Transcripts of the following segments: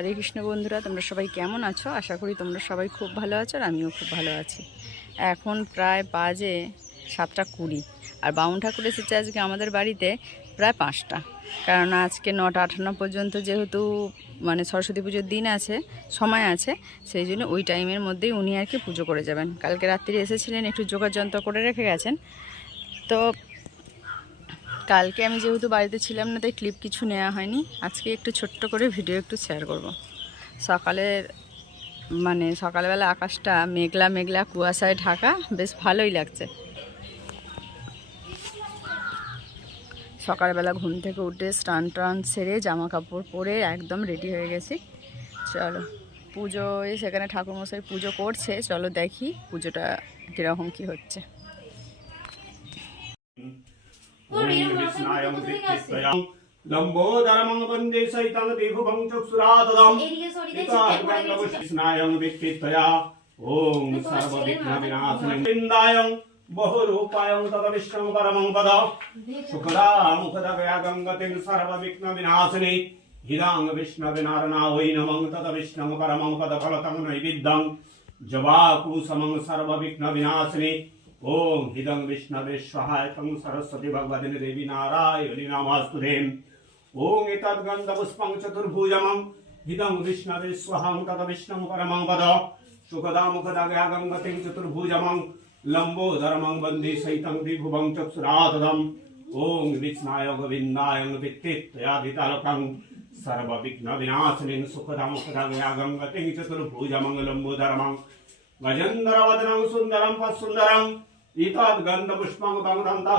হরে কৃষ্ণ বন্ধুরা, তোমরা সবাই কেমন আছো? আশা করি তোমরা সবাই খুব ভালো আছো আর আমিও খুব ভালো আছি। এখন প্রায় বাজে 7:20 আর বামুন ঠাকুর এসেছে আজকে আমাদের বাড়িতে প্রায় 5টা। কারণ আজকে 9:58 পর্যন্ত যেহেতু মানে সরস্বতী পুজোর দিন আছে, সময় আছে, সেই জন্য ওই টাইমের মধ্যেই উনি আর কি পুজো করে যাবেন। কালকে রাত্রি এসেছিলেন, একটু যোগাযন্ত্র করে রেখে গেছেন। তো কালকে আমি যেহেতু বাড়িতে ছিলাম না, তাই ক্লিপ কিছু নেওয়া হয়নি। আজকে একটু ছোট্ট করে ভিডিও একটু শেয়ার করব। সকালবেলা আকাশটা মেঘলা মেঘলা কুয়াশায় ঢাকা, বেশ ভালোই লাগছে। সকালবেলা ঘুম থেকে উঠে স্নান সেরে জামা কাপড় পরে একদম রেডি হয়ে গেছি। চলো পুজোয়, সেখানে ঠাকুরমশাই পুজো করছে, চলো দেখি পুজোটা কীরকম কী হচ্ছে। লম্বোদরমং বন্দে সৈতং দেবভং চক্ষুরাতদম কৃষ্ণায়ং বিষ্টিত্বয়া ওম সর্ববিঘ্নবিনাশিনী বৃন্দায়ং বহুরূপায়ং তদবিষ্ণুং পরমং পদ সুখদা মুখদগয়াগং গতিং সর্ববিঘ্নবিনাশিনী হিদাং বিষ্ণবে নারনাঐ নমং তদবিষ্ণুং পরমং পদ ফলতং নৈবেদ্যং জবাকুসমং সর্ববিঘ্নবিনাশিনী ओम हिदं विष्णवे स्वाहायतं सरस्वती भगवती देवी नारायणी नमस्ते। ओम एतद्गन्धपुष्पं चतुर्भुजमं हिदं विष्णवे स्वाहां तद विष्णुं परमं पद सुखदा मुखदागं गतिं चतुर्भुजमं लम्बोदरमं वन्दे सहितं त्रिभुवं चक्षुरातदम् ओम विष्णाय गोविन्दाय वित्तेत्यादितारकं सर्वविघ्नविनाशिनीं सुखदा मुखदागं गतिं चतुर्भुजमं लम्बोदरमं गजेन्द्रवदनं सुन्दरं पस्सुन्दरं इतद् गन्धपुष्पं बंदन्ता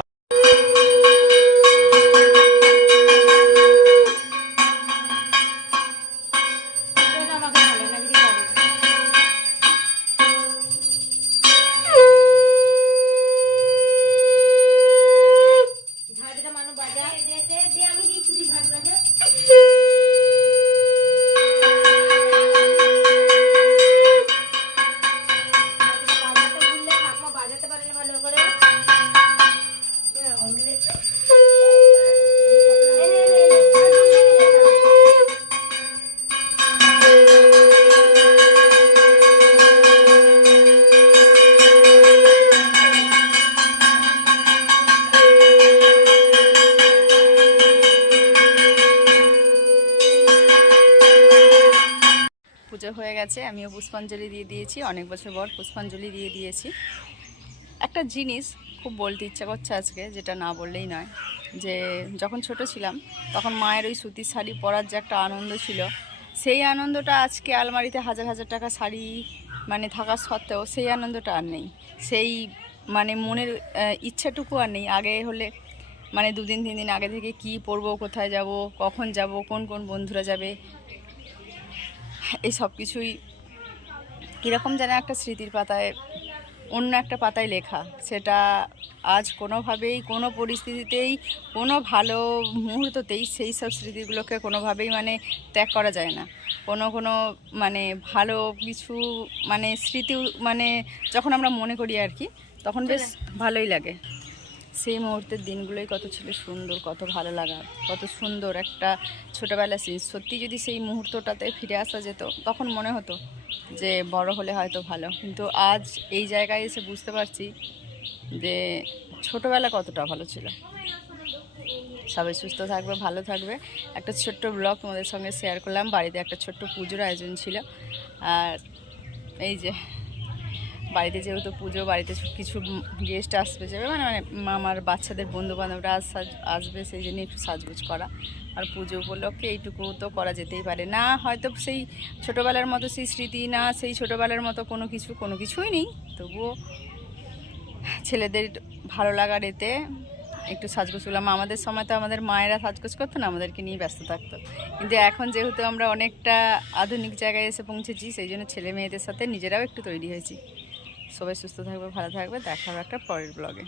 পুজো হয়ে গেছে। আমিও পুষ্পাঞ্জলি দিয়ে দিয়েছি, অনেক বছর পর পুষ্পাঞ্জলি দিয়ে দিয়েছি। একটা জিনিস খুব বলতে ইচ্ছা করছে আজকে, যেটা না বললেই নয়, যে যখন ছোট ছিলাম তখন মায়ের ওই সুতির শাড়ি পরার যে একটা আনন্দ ছিল, সেই আনন্দটা আজকে আলমারিতে হাজার হাজার টাকা শাড়ি মানে থাকা সত্ত্বেও সেই আনন্দটা আর নেই। সেই মানে মনের ইচ্ছাটুকু আর নেই। আগে হলে মানে 2 দিন 3 দিন আগে থেকে কি পরবো, কোথায় যাব, কখন যাব, কোন কোন বন্ধুরা যাবে, এই সব কিছুই কীরকম যেন একটা স্মৃতির পাতায়, অন্য একটা পাতায় লেখা। সেটা আজ কোনোভাবেই, কোনো পরিস্থিতিতেই, কোনো ভালো মুহূর্ততেই সেই সব স্মৃতিগুলোকে কোনোভাবেই মানে ত্যাগ করা যায় না। কোনো মানে ভালো কিছু মানে স্মৃতি মানে যখন আমরা মনে করি আর কি, তখন বেশ ভালোই লাগে। সেই মুহূর্তের দিনগুলোই কত ছিল সুন্দর, কত ভালো লাগা, কত সুন্দর একটা ছোটোবেলা সিন। সত্যি যদি সেই মুহূর্তটাতে ফিরে আসা যেত, তখন মনে হতো যে বড় হলে হয়তো ভালো। কিন্তু আজ এই জায়গায় এসে বুঝতে পারছি যে ছোটোবেলা কতটা ভালো ছিল। সবাই সুস্থ থাকবে, ভালো থাকবে। একটা ছোট্ট ব্লগ তোমাদের সঙ্গে শেয়ার করলাম। বাড়িতে একটা ছোট্ট পুজোর আয়োজন ছিল, আর এই যে বাড়িতে যেহেতু পুজো, বাড়িতে কিছু গেস্ট আসবে যাবে, মানে আমার বাচ্চাদের বন্ধুবান্ধবরা আসবে, সেই জন্য একটু সাজগোজ করা। আর পুজো উপলক্ষে এইটুকু তো করা যেতেই পারে না। হয়তো সেই ছোটোবেলার মতো সেই স্মৃতি না, সেই ছোটোবেলার মতো কোনো কিছুই নেই, তবুও ছেলেদের ভালো লাগার এতে একটু সাজগোজ করলাম। আমাদের সময় তো আমাদের মায়েরা সাজগোজ করতো না, আমাদেরকে নিয়ে ব্যস্ত থাকতো। কিন্তু এখন যেহেতু আমরা অনেকটা আধুনিক জায়গায় এসে পৌঁছেছি, সেই জন্য ছেলে মেয়েদের সাথে নিজেরাও একটু তৈরি হয়েছি। সবাই সুস্থ থাকবে, ভালো থাকবে। দেখা হবে একটা পরের ব্লগে।